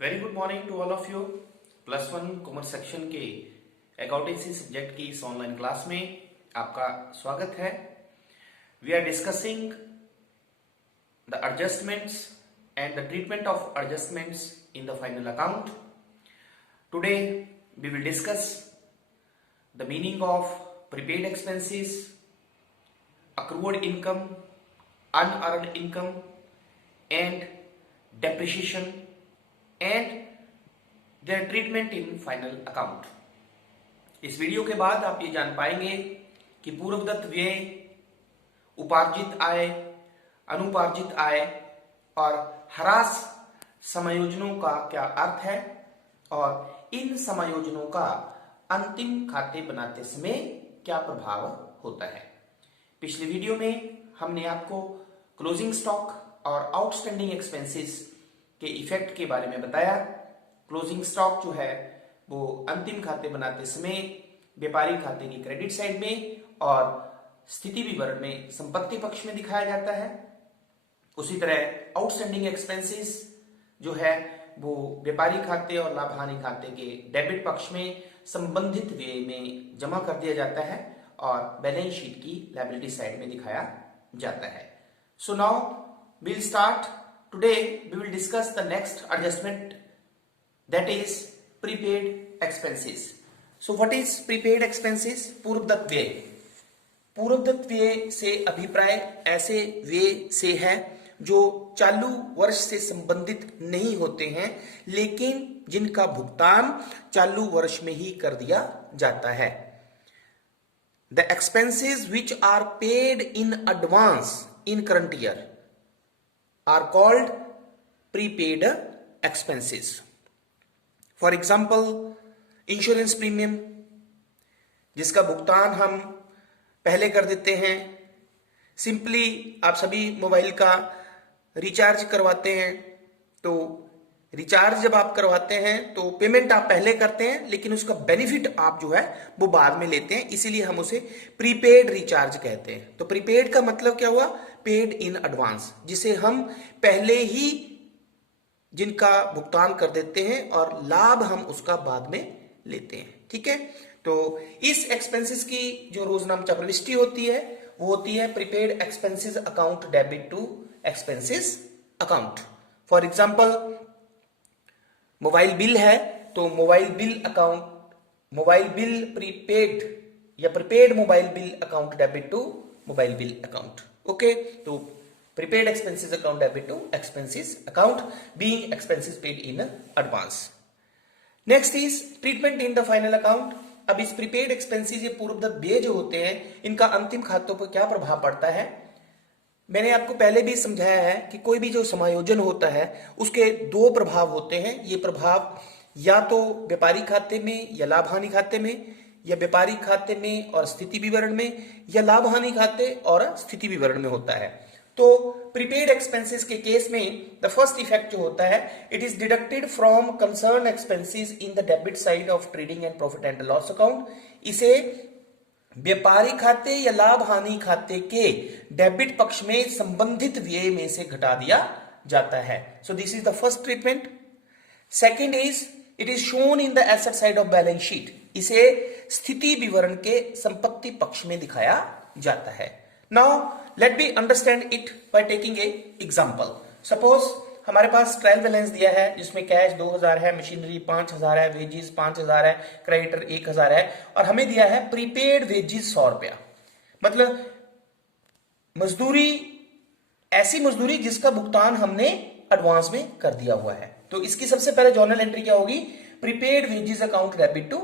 Very good morning to all of you. +1 commerce section के accountancy subject की इस online class में आपका स्वागत है। We are discussing the adjustments and the treatment of adjustments in the final account. Today we will discuss the meaning of prepaid expenses, accrued income, unearned income and depreciation and their treatment in final account। इस video के बाद आप ये जान पाएंगे कि पूर्वदत्त व्यय, उपार्जित आय, अनुपार्जित आय और ह्रास समायोजनों का क्या अर्थ है और इन समायोजनों का अंतिम खाते बनाते समय क्या प्रभाव होता है। पिछले वीडियो में हमने आपको क्लोजिंग स्टॉक और आउटस्टैंडिंग एक्सपेंसेस के इफेक्ट के बारे में बताया। क्लोजिंग स्टॉक जो है वो अंतिम खाते बनाते समय व्यापारी खाते की क्रेडिट साइड में और स्थिति विवरण में संपत्ति पक्ष में दिखाया जाता है। उसी तरह आउटस्टैंडिंग एक्सपेंसेस जो है वो व्यापारी खाते और लाभ हानि खाते के डेबिट पक्ष में संबंधित व्यय में जमा कर दिया जाता है और बैलेंस शीट की लायबिलिटी साइड में दिखाया जाता है। So now we will start. Today we will discuss the next adjustment, that is prepaid expenses. So what is prepaid expenses? पूर्वदत्त व्यय। पूर्वदत्त व्यय से अभिप्राय ऐसे व्यय से है जो चालू वर्ष से संबंधित नहीं होते हैं लेकिन जिनका भुगतान चालू वर्ष में ही कर दिया जाता है। The expenses which are paid in advance in current year are called prepaid expenses. For example, insurance premium जिसका भुगतान हम पहले कर देते हैं। सिंपली आप सभी मोबाइल का रिचार्ज करवाते हैं तो रिचार्ज जब आप करवाते हैं तो पेमेंट आप पहले करते हैं लेकिन उसका बेनिफिट आप जो है वो बाद में लेते हैं, इसीलिए हम उसे प्रीपेड रिचार्ज कहते हैं। तो प्रीपेड का मतलब क्या हुआ? पेड इन एडवांस, जिसे हम पहले ही जिनका भुगतान कर देते हैं और लाभ हम उसका बाद में लेते हैं। ठीक है, तो इस एक्सपेंसेस की जो रोजनामचा प्रविष्टि होती है वो होती है prepaid expenses account debit to expenses account. For example, mobile bill है तो mobile bill account, mobile bill prepaid या prepaid mobile bill account debit to mobile bill account. Okay, तो prepaid expenses account debit to expenses account being expenses paid in advance. Next is treatment in the final account. अब इस prepaid expenses, ये पूर्वदत्त व्यय जो होते हैं, इनका अंतिम खातों पर क्या प्रभाव पड़ता है? मैंने आपको पहले भी समझाया है कि कोई भी जो समायोजन होता है उसके दो प्रभाव होते हैं। ये प्रभाव या तो व्यापारी खाते में या लाभ हानि खाते में, या व्यापारी खाते में और स्थिति विवरण में, या लाभ हानि खाते और स्थिति विवरण में होता है। तो प्रीपेड एक्सपेंसेस के केस में द फर्स्ट इफेक्ट जो होता है, it is deducted from concern expenses in the debit side of trading and profit and loss account. इसे व्यापारी खाते या लाभ हानि खाते के डेबिट पक्ष में संबंधित व्यय में से घटा दिया जाता है। So this is the first treatment. Second is it is shown in the asset side of balance sheet. इसे स्थिति विवरण के संपत्ति पक्ष में दिखाया जाता है। Now late be understand it by taking a example. Suppose हमारे पास ट्रायल बैलेंस दिया है जिसमें कैश 2000 है, मशीनरी 5000 है, वेजेस 5000 है, क्रेडिटर 1000 है और हमें दिया है प्रीपेड वेजेस 100 रुपया। मतलब मजदूरी, ऐसी मजदूरी जिसका भुगतान हमने एडवांस में कर दिया हुआ है। तो इसकी सबसे पहले जर्नल एंट्री क्या होगी? Prepaid wages account debit to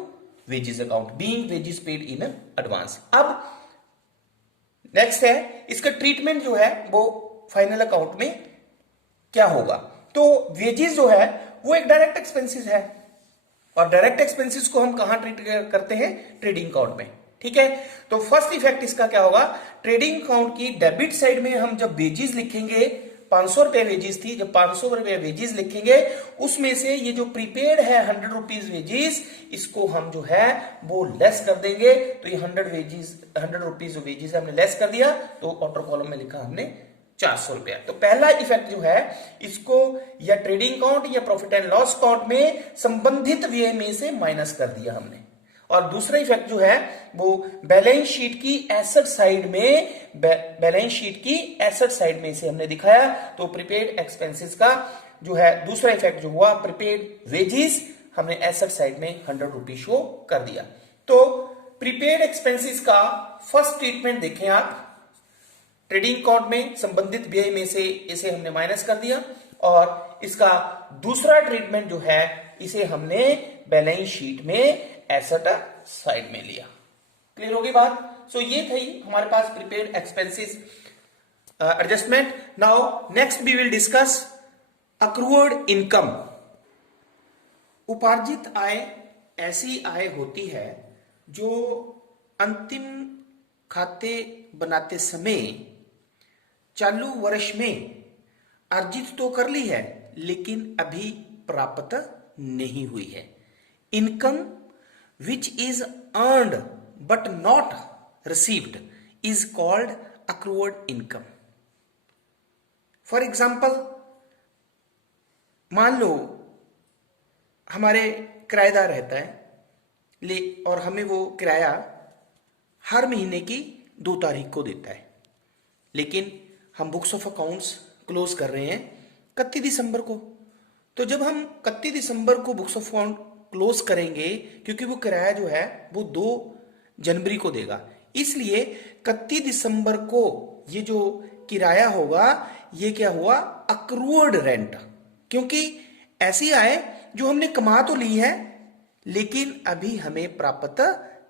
wages account being wages paid in advance. अब नेक्स्ट है इसका ट्रीटमेंट जो है वो फाइनल अकाउंट में क्या होगा? तो वेजेस जो है वो एक डायरेक्ट एक्सपेंसेस है और डायरेक्ट एक्सपेंसेस को हम कहां ट्रीट करते हैं? ट्रेडिंग अकाउंट में। ठीक है, तो फर्स्ट इफेक्ट इसका क्या होगा? ट्रेडिंग अकाउंट की डेबिट साइड में हम जब वेजेस लिखेंगे, 500 रुपए वेजेस थी, जब 500 रुपए वेजेस लिखेंगे उसमें से ये जो प्रीपेड है 100 रुपीज वेजेस, इसको हम जो है वो लेस कर देंगे। तो ये 100 रुपीज वेजेस हमने लेस कर दिया तो आउटर कॉलम में लिखा हमने 400 रुपया। तो पहला इफेक्ट जो है इसको या ट्रेडिंग अकाउंट या प्रॉफिट एंड लॉस अकाउंट में संबंधित व्यय में से माइनस कर दिया हमने। और दूसरा इफेक्ट जो है वो बैलेंस शीट की एसेट साइड में से हमने दिखाया। तो प्रीपेड एक्सपेंसेस का जो है दूसरा इफेक्ट जो हुआ, प्रीपेड वेजेस हमने एसेट साइड में 100 रुपीज शो कर दिया। तो प्रीपेड एक्सपेंसेस का फर्स्ट ट्रीटमेंट देखें आप, ट्रेडिंग अकाउंट में संबंधित व्यय में से इसे हमने माइनस कर दिया, और इसका दूसरा ट्रीटमेंट जो है इसे हमने बैलेंस शीट में एसेट साइड में लिया। क्लियर होगी बात? सो ये थी हमारे पास prepaid expenses adjustment. Now next we will discuss accrued income. उपार्जित आय ऐसी आय होती है जो अंतिम खाते बनाते समय चालू वर्ष में अर्जित तो कर ली है लेकिन अभी प्राप्त नहीं हुई है। Income which is earned but not received is called accrued income. For example, मान लो हमारे किराएदार रहता है और हमें वो किराया हर महीने की 2 तारीख को देता है, लेकिन हम बुक्स ऑफ अकाउंट्स क्लोज कर रहे हैं 31 दिसंबर को। तो जब हम 31 दिसंबर को बुक्स ऑफ अकाउंट क्लोज करेंगे, क्योंकि वो किराया जो है वो 2 जनवरी को देगा, इसलिए 31 दिसंबर को ये जो किराया होगा ये क्या हुआ, अक्रूड रेंट। क्योंकि ऐसी आय जो हमने कमा तो ली है लेकिन अभी हमें प्राप्त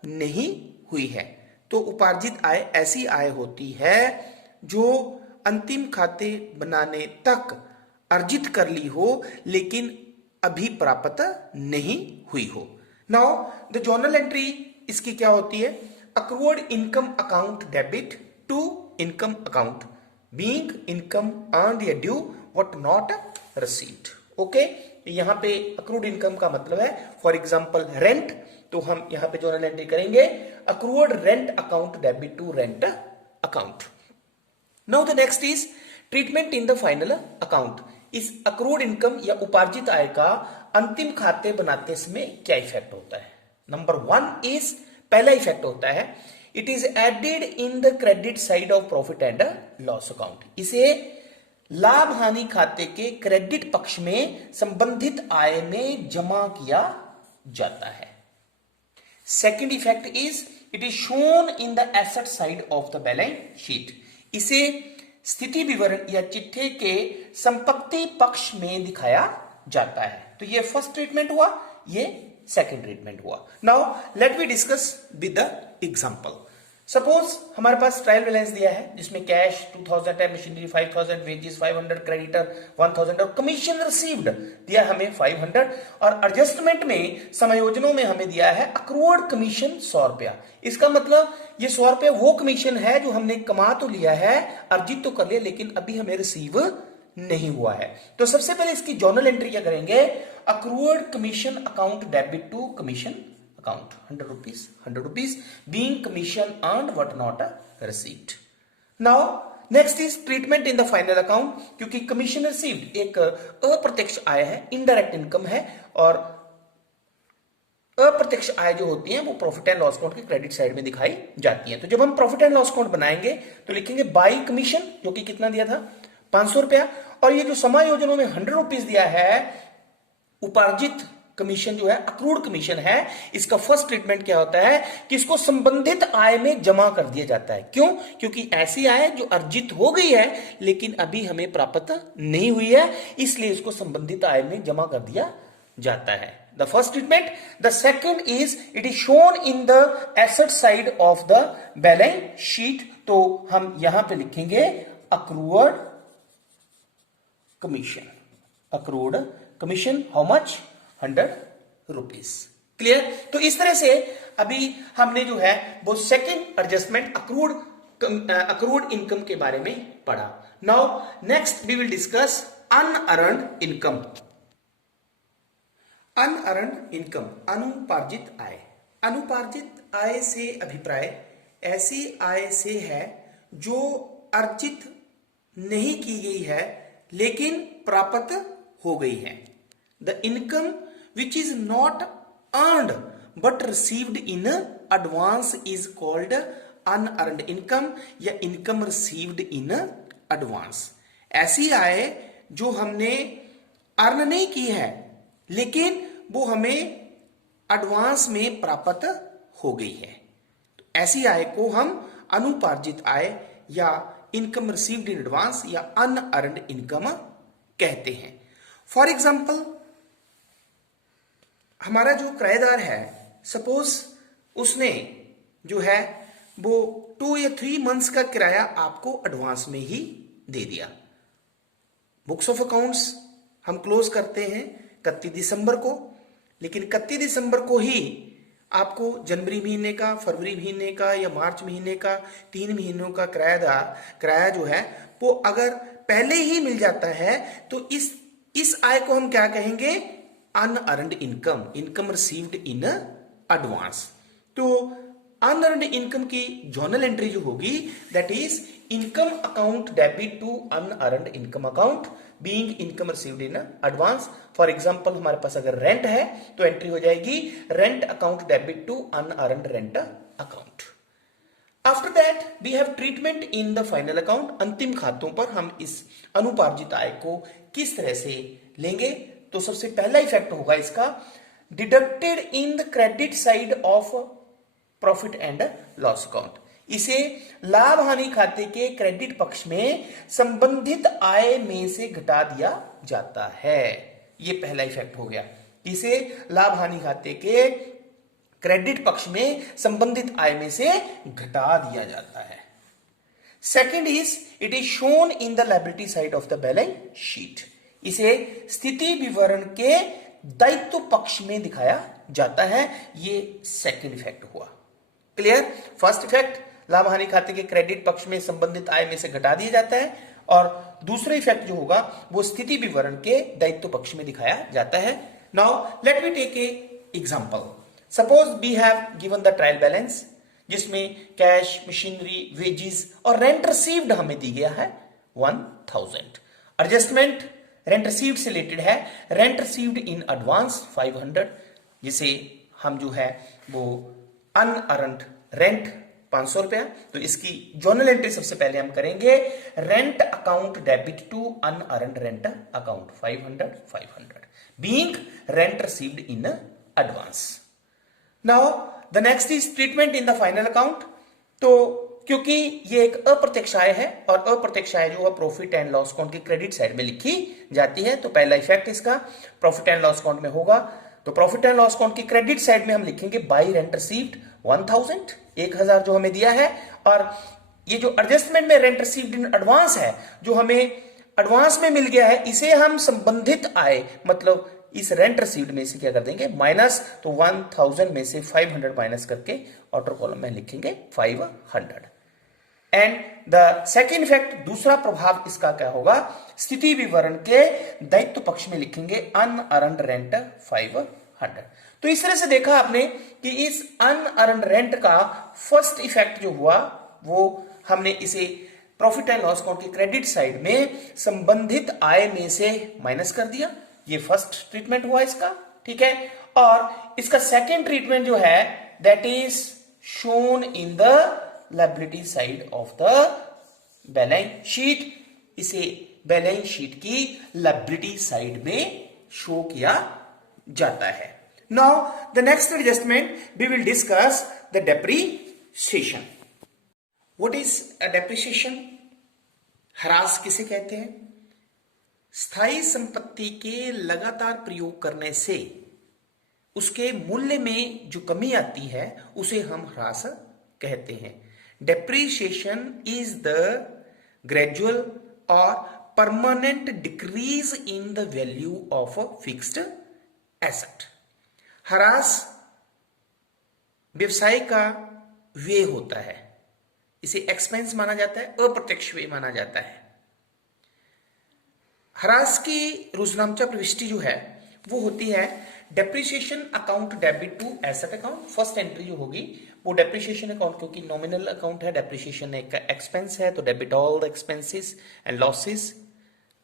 नहीं हुई है। तो उपार्जित आय ऐसी आय होती है जो अंतिम खाते बनाने तक अर्जित कर ली हो लेकिन अभी प्राप्त नहीं हुई हो। नाउ द जर्नल एंट्री इसकी क्या होती है, accrued income account debit to income account being income earned या due what not received. Okay, यहां पे अक्रूड इनकम का मतलब है फॉर एग्जांपल रेंट, तो हम यहां पे जर्नल एंट्री करेंगे accrued rent account debit to rent account. Now the next is treatment in the final account. इस अक्रूड इनकम या उपार्जित आय का अंतिम खाते बनाते समय क्या इफेक्ट होता है। नंबर 1 इज, पहला इफेक्ट होता है it is added in the credit side of profit and loss account. इसे लाभ हानि खाते के क्रेडिट पक्ष में संबंधित आय में जमा किया जाता है। Second effect is it is shown in the asset side of the balance sheet. इसे स्थिति विवरण या चिट्ठे के संपत्ति पक्ष में दिखाया जाता है। तो ये फर्स्ट ट्रीटमेंट हुआ, ये सेकेंड ट्रीटमेंट हुआ। Now let we discuss with the example. Suppose हमारे पास ट्रायल बैलेंस दिया है जिसमें कैश 2000 है, मशीनरी 5000, वेजेस 500, क्रेडिटर 1000 और कमीशन रिसीव्ड दिया हमें 500, और एडजस्टमेंट में समायोजनों में हमें दिया है अक्रूड कमीशन 100 रुपया। इसका मतलब ये 100 रुपया वो कमीशन है जो हमने कमा तो लिया है, अर्जित तो कर लिया, लेकिन अभी हमें रिसीव नहीं हुआ है। तो सबसे पहले इसकी जर्नल एंट्री क्या करेंगे, accrued commission account debit to commission account 100 rupees being commission earned what not received. Now next is treatment in the final account। क्योंकि कमीशन रिसीव्ड एक अप्रत्यक्ष आय है, इनडायरेक्ट इनकम है, और अप्रत्यक्ष आय जो होती है वो प्रॉफिट एंड लॉस अकाउंट के क्रेडिट साइड में दिखाई जाती है। तो जब हम प्रॉफिट एंड लॉस अकाउंट बनाएंगे तो लिखेंगे बाई कमीशन, जो कि कितना दिया था 500 रुपया, और ये जो समायोजनों में 100 रुपीज दिया है उपार्जित कमीशन जो है अक्रूड कमीशन है, इसका फर्स्ट ट्रीटमेंट क्या होता है कि इसको संबंधित आय में जमा कर दिया जाता है। क्यों? क्योंकि ऐसी आय जो अर्जित हो गई है लेकिन अभी हमें प्राप्त नहीं हुई है, इसलिए इसको संबंधित आय में जमा कर दिया जाता है। The first treatment. The second is it is shown in the asset side of the balance sheet. तो हम यहां पे लिखेंगे accrued commission. Accrued commission how much, 100 rupees. Clear? तो इस तरह से अभी हमने जो है वो सेकेंड एडजस्टमेंट अक्रूड इनकम के बारे में पढ़ा। Now next we will discuss unearned income. Unearned income, अनुपार्जित आय। अनुपार्जित आय से अभिप्राय ऐसी आय से है जो अर्जित नहीं की गई है लेकिन प्राप्त हो गई है। The income which is not earned but received in advance is called unearned income या इनकम रिसीव्ड इन एडवांस। ऐसी आय जो हमने अर्न नहीं की है लेकिन वो हमें एडवांस में प्राप्त हो गई है, तो ऐसी आय को हम अनुपार्जित आय या इनकम रिसीव्ड इन एडवांस या अनअर्नड इनकम कहते हैं। फॉर एग्जाम्पल, हमारा जो किराएदार है, सपोज उसने जो है वो 2 या 3 मंथ्स का किराया आपको एडवांस में ही दे दिया। बुक्स ऑफ अकाउंट्स हम क्लोज करते हैं 31 दिसंबर को, लेकिन 31 दिसंबर को ही आपको जनवरी महीने का, फरवरी महीने का या मार्च महीने का 3 महीनों का किराया जो है वो अगर पहले ही मिल जाता है तो इस आय को हम क्या कहेंगे? Unearned income, income received in advance. तो अनअर्नड इनकम की जर्नल एंट्री जो होगी that is income account debit to unearned income account being income received in advance. For example, हमारे पास अगर रेंट है तो एंट्री हो जाएगी rent account debit to unearned rent account. After that we have treatment in the final account. अंतिम खातों पर हम इस अनुपार्जित आय को किस तरह से लेंगे? तो सबसे पहला इफेक्ट होगा इसका deducted in the credit side of profit and loss account. इसे लाभ हानि खाते के क्रेडिट पक्ष में संबंधित आय में से घटा दिया जाता है। यह पहला इफेक्ट हो गया, इसे लाभ हानि खाते के क्रेडिट पक्ष में संबंधित आय में से घटा दिया जाता है। Second is it is shown in the liability side of the balance sheet. इसे स्थिति विवरण के दायित्व पक्ष में दिखाया जाता है। ये सेकंड इफेक्ट हुआ। क्लियर? फर्स्ट इफेक्ट लाभ हानि खाते के क्रेडिट पक्ष में संबंधित आय में से घटा दिया जाता है, और दूसरा इफेक्ट जो होगा वो स्थिति विवरण के दायित्व पक्ष में दिखाया जाता है। Now let me take a example. Suppose we have given the trial balance जिसमें कैश, मशीनरी, वेजेस और रेंट रिसीव्ड हमें दी गया है 1000। एडजस्टमेंट रेंट रिसीव्ड से रिलेटेड है, रेंट रिसीव्ड इन एडवांस 500, जिसे हम जो है वो अनअर्न्ड रेंट 500 रुपया। तो इसकी जर्नल एंट्री सबसे पहले हम करेंगे rent account debit to unearned rent account 500 being rent received in advance. Now the next is treatment in the final account. तो क्योंकि ये एक अप्रत्यक्ष आय है और अप्रत्यक्ष आय जो है प्रॉफिट एंड लॉस अकाउंट की क्रेडिट साइड में लिखी जाती है, तो पहला इफेक्ट इसका प्रॉफिट एंड लॉस अकाउंट में होगा। तो प्रॉफिट एंड लॉस अकाउंट की क्रेडिट साइड में हम लिखेंगे बाई रेंट रिसीव्ड 1000 जो हमें दिया है, और ये जो एडजस्टमेंट में रेंट रिसीव्ड इन एडवांस है जो हमें एडवांस में मिल गया है, इसे हम संबंधित आय मतलब इस रेंट रिसीव्ड में से क्या कर देंगे माइनस। तो 1000 में से 500 माइनस करके आउटर कॉलम में लिखेंगे 500। एंड द सेकेंड इफेक्ट, दूसरा प्रभाव इसका क्या होगा? स्थिति विवरण के दायित्व पक्ष में लिखेंगे अनअर्न्ड रेंट 500। तो इस तरह से देखा आपने कि इस अनअर्न्ड रेंट का फर्स्ट इफेक्ट जो हुआ वो हमने इसे प्रॉफिट एंड लॉस अकाउंट की क्रेडिट साइड में संबंधित आय में से माइनस कर दिया। ये फर्स्ट ट्रीटमेंट हुआ इसका, ठीक है। और इसका सेकेंड ट्रीटमेंट जो है that is shown in the liability side of the balance sheet. इसे बैलेंस शीट की लायबिलिटी साइड में शो किया जाता है। Now the next adjustment we will discuss the depreciation. What is a depreciation? ह्रास किसे कहते हैं? स्थायी संपत्ति के लगातार प्रयोग करने से उसके मूल्य में जो कमी आती है उसे हम ह्रास कहते हैं। डेप्रीसिएशन इज द ग्रेजुअल और permanent decrease in the value of a fixed asset. ह्रास व्यवसाय का व्यय होता है, इसे एक्सपेंस माना जाता है, अप्रत्यक्ष व्यय माना जाता है। ह्रास की रुजनामचा प्रविष्टि जो है वो होती है depreciation account debit to asset account. First entry जो होगी वो डेप्रिसिएशन अकाउंट, क्योंकि नॉमिनल अकाउंट है, डेप्रिसिएशन एक एक्सपेंस है, तो debit all the expenses and losses,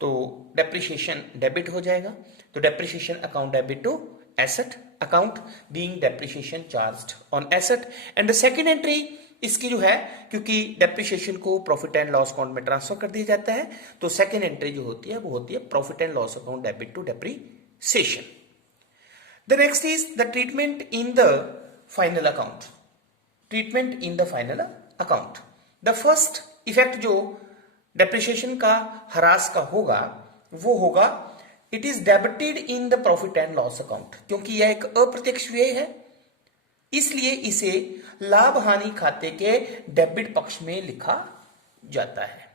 तो डेप्रिसिएशन डेबिट हो जाएगा। तो depreciation account debit to asset account being depreciation charged on asset. And the second entry इसकी जो है, क्योंकि डेप्रिसिएशन को प्रॉफिट एंड लॉस अकाउंट में ट्रांसफर कर दिया जाता है, तो सेकंड एंट्री जो होती है वो होती है profit and loss account debit to depreciation. The next is the treatment in the final account. Treatment in the final account, the first effect जो डेप्रिसिएशन का ह्रास का होगा वो होगा it is debited in the profit and loss account. क्योंकि यह एक अप्रत्यक्ष व्यय है, इसलिए इसे लाभ हानि खाते के डेबिट पक्ष में लिखा जाता है।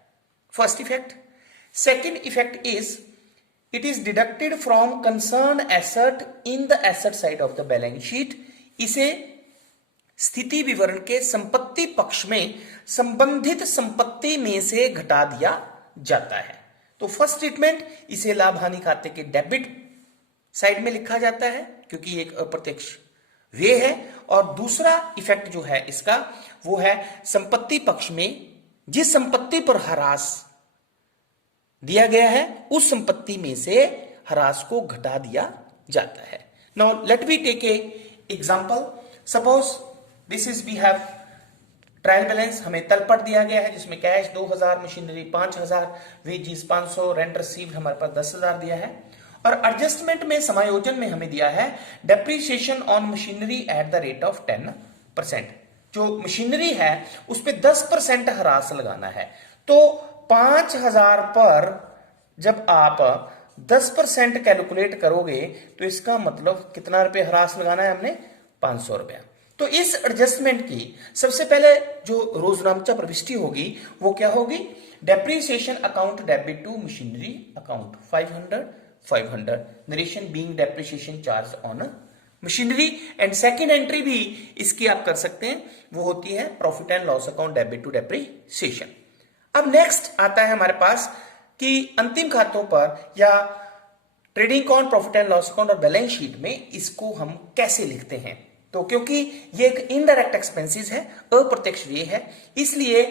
First effect. Second effect is it is deducted from concern asset in the asset side of the balance sheet. इसे स्थिति विवरण के संपत्ति पक्ष में संबंधित संपत्ति में से घटा दिया जाता है। तो फर्स्ट ट्रीटमेंट, इसे लाभ हानि खाते के डेबिट साइड में लिखा जाता है क्योंकि ये एक अप्रत्यक्ष व्यय है, और दूसरा इफेक्ट जो है इसका वो है संपत्ति पक्ष में जिस संपत्ति पर ह्रास दिया गया है उस संपत्ति में से ह्रास को घटा दिया जाता है। Now let me take a example. Suppose this is we have trial balance, हमें तलपट दिया गया है जिसमें cash 2000, machinery 5000, wages 500, rent received हमारे पास 10,000 दिया है, और एडजस्टमेंट में समायोजन में हमें दिया है depreciation on machinery at the rate of 10%। जो मशीनरी है उस पे 10% ह्रास लगाना है। तो 5000 पर जब आप 10% कैलकुलेट करोगे तो इसका मतलब कितना रुपए ह्रास लगाना है हमने, 500 रुपया। तो इस एडजस्टमेंट की सबसे पहले जो रोजनामचा प्रविष्टि होगी वो क्या होगी, depreciation account debit to machinery account 500 narration being depreciation charge on machinery. And second entry भी इसकी आप कर सकते हैं, वो होती है profit and loss account debit to depreciation. अब नेक्स्ट आता है हमारे पास कि अंतिम खातों पर या trading account, profit and loss account और बैलेंस शीट में इसको हम कैसे लिखते हैं। तो क्योंकि ये एक इनडायरेक्ट एक्सपेंसेस है, अप्रत्यक्ष व्यय है, इसलिए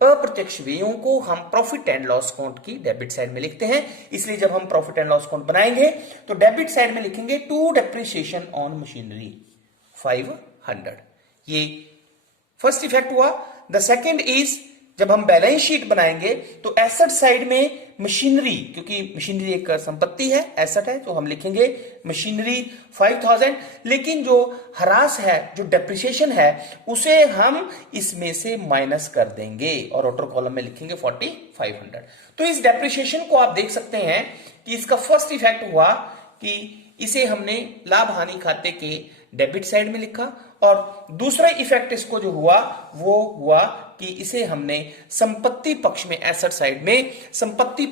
अप्रत्यक्ष व्ययों को हम प्रॉफिट एंड लॉस अकाउंट की डेबिट साइड में लिखते हैं। इसलिए जब हम प्रॉफिट एंड लॉस अकाउंट बनाएंगे तो डेबिट साइड में लिखेंगे टू डेप्रिसिएशन ऑन मशीनरी 500। ये फर्स्ट इफेक्ट हुआ। द सेकंड इज जब हम बैलेंस शीट बनाएंगे तो एसेट साइड में मशीनरी, क्योंकि मशीनरी एक संपत्ति है, एसेट है, तो हम लिखेंगे मशीनरी 5000, लेकिन जो ह्रास है, जो डेप्रिसिएशन है, उसे हम इसमें से माइनस कर देंगे और आउटर कॉलम में लिखेंगे 4500। तो इस डेप्रिसिएशन को आप देख सकते हैं कि इसका फर्स्ट इफेक्ट हुआ कि इसे हमने लाभ हानि खाते के डेबिट साइड में लिखा, और दूसरा इफेक्ट इसको जो हुआ वो हुआ कि इसे हमने संपत्ति पक्ष में, एसेट साइड में संपत्ति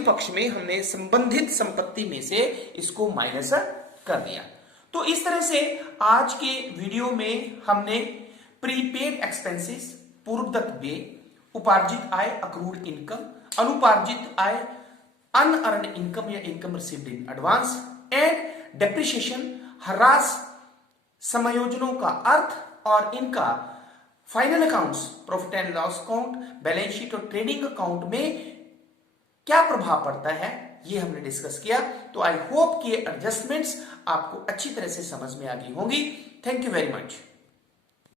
पक्ष में हमने संबंधित संपत्ति में से इसको माइनस कर दिया। तो इस तरह से आज के वीडियो में हमने प्रीपेड एक्सपेंसेस, पूर्वदत्त व्यय, उपार्जित आय अक्रूड इनकम, अनुपार्जित आय अनअर्न्ड इनकम या income received in advance, and depreciation, ह्रास, समायोजनों का अर्थ और इनका final accounts, profit and loss account, balance sheet और ट्रेडिंग अकाउंट में क्या प्रभाव पड़ता है, ये हमने डिस्कस किया। तो आई होप कि ये एडजस्टमेंट्स आपको अच्छी तरह से समझ में आ गई होंगी। Thank you very much.